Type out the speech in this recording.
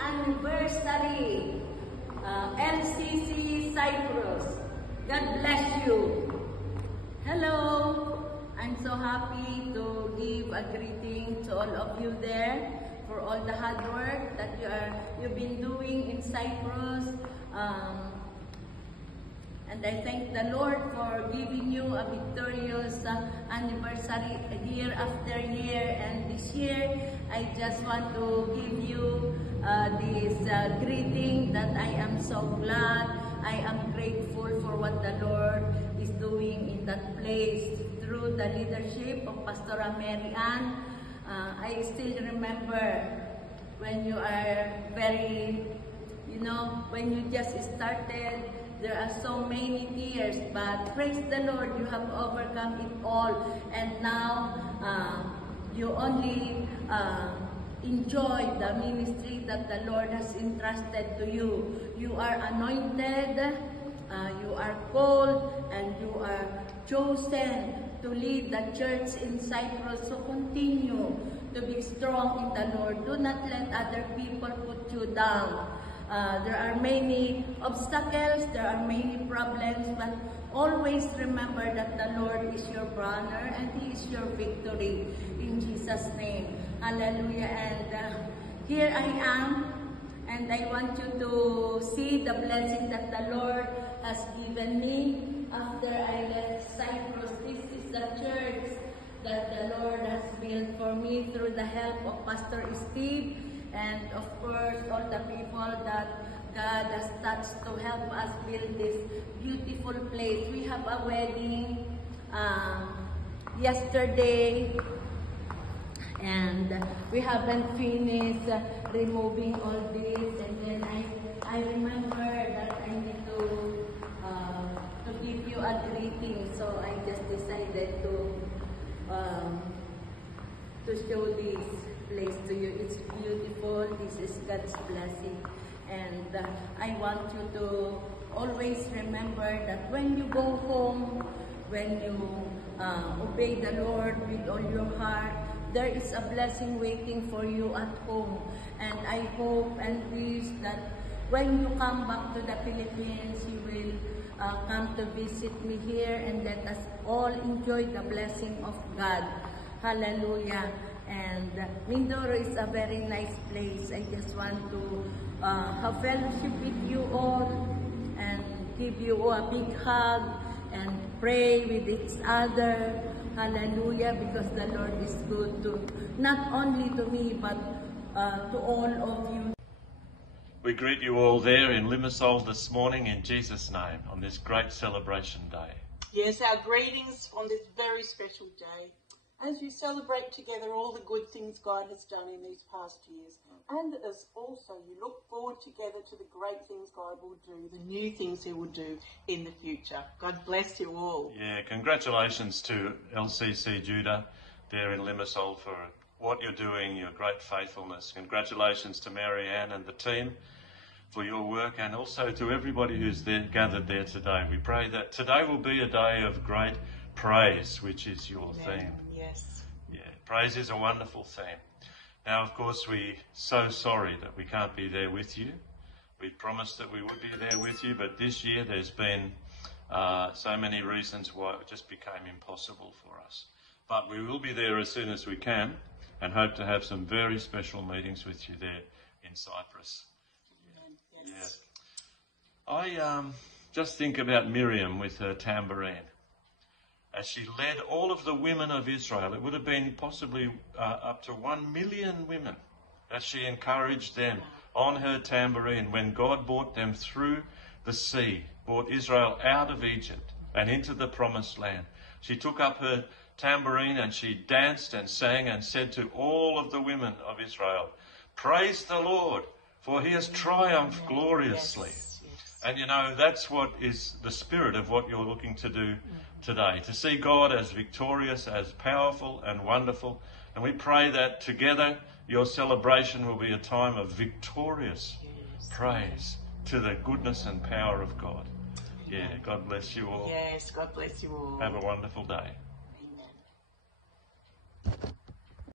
anniversary, LCC Cyprus. God bless you. Hello. I'm so happy to give a greeting to all of you there for all the hard work that you've been doing in Cyprus. And I thank the Lord for giving you a victorious anniversary year after year. And this year, I just want to give you this greeting that I am so glad. I am grateful for what the Lord is doing in that place through the leadership of Pastora Mary Ann. I still remember when you are very, when you just started, there are so many tears, but praise the Lord, you have overcome it all. And now, you only enjoy the ministry that the Lord has entrusted to you. You are anointed, you are called, and you are chosen to lead the church in Cyprus. So continue to be strong in the Lord. Do not let other people put you down. There are many obstacles, there are many problems, but always remember that the Lord is your banner and He is your victory. In Jesus' name. Hallelujah. And here I am, and I want you to see the blessing that the Lord has given me after I left Cyprus. This is the church that the Lord has built for me through the help of Pastor Steve. And of course, all the people that God has touched to help us build this beautiful place. We have a wedding yesterday, and we haven't finished removing all this. And then I remember that I need to give you a greeting, so I just decided to show this place to you. It's beautiful. This is God's blessing. And I want you to always remember that when you go home, when you obey the Lord with all your heart, there is a blessing waiting for you at home. And I hope and wish that when you come back to the Philippines, you will come to visit me here, and let us all enjoy the blessing of God. Hallelujah. And Mindoro is a very nice place. I just want to have fellowship with you all and give you a big hug and pray with each other. Hallelujah, because the Lord is good to not only to me, but to all of you. We greet you all there in Limassol this morning in Jesus' name on this great celebration day. Yes, our greetings on this very special day, as you celebrate together all the good things God has done in these past years, and as also you look forward together to the great things God will do, the new things He will do in the future. God bless you all. Yeah, congratulations to LCC Judah there in Limassol for what you're doing, your great faithfulness. Congratulations to Mary Ann and the team for your work, and also to everybody who's there, gathered there today. We pray that today will be a day of great praise, which is your theme. Yes. Yeah, praise is a wonderful theme. Now, of course, we're so sorry that we can't be there with you. We promised that we would be there with you, but this year there's been so many reasons why it just became impossible for us. But we will be there as soon as we can, and hope to have some very special meetings with you there in Cyprus. Yes. Yeah. I just think about Miriam with her tambourine. As she led all of the women of Israel, it would have been possibly up to 1 million women, as she encouraged them on her tambourine when God brought them through the sea, brought Israel out of Egypt and into the promised land. She took up her tambourine and she danced and sang and said to all of the women of Israel, "Praise the Lord, for He has triumphed gloriously." Yes. And you know, that's what is the spirit of what you're looking to do today, to see God as victorious, as powerful and wonderful. And we pray that together your celebration will be a time of victorious praise to the goodness and power of God. Yeah, God bless you all. Yes, God bless you all. Have a wonderful day. Amen.